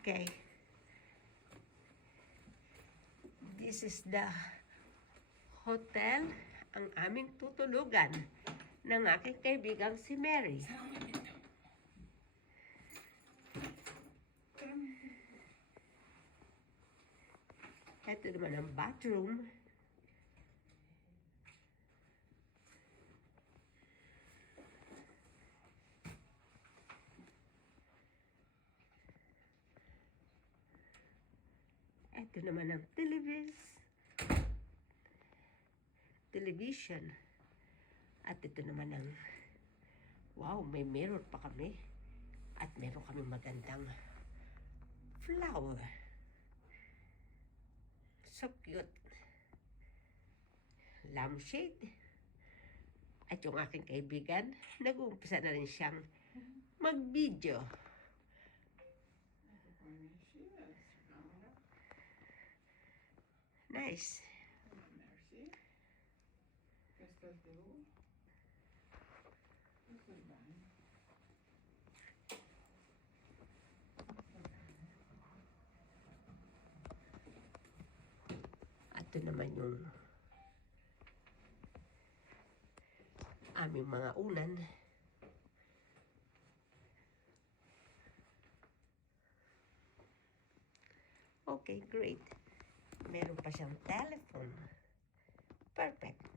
Okay. This is the hotel, ang aming tutulugan ng aking kaibigang si Mary. Ito naman ang bathroom. Ito naman ang television. At ito naman ang, wow, may mirror pa kami. At meron kami magandang flower. So cute. Lampshade. At yung aking kaibigan, nag-uumpisa na rin siyang mag-video. Nice. Merci. Qu'est-ce que c'est beau? At ito naman yung aming mga unan. Okay, great. Meron pa siyang telephone. Perfect.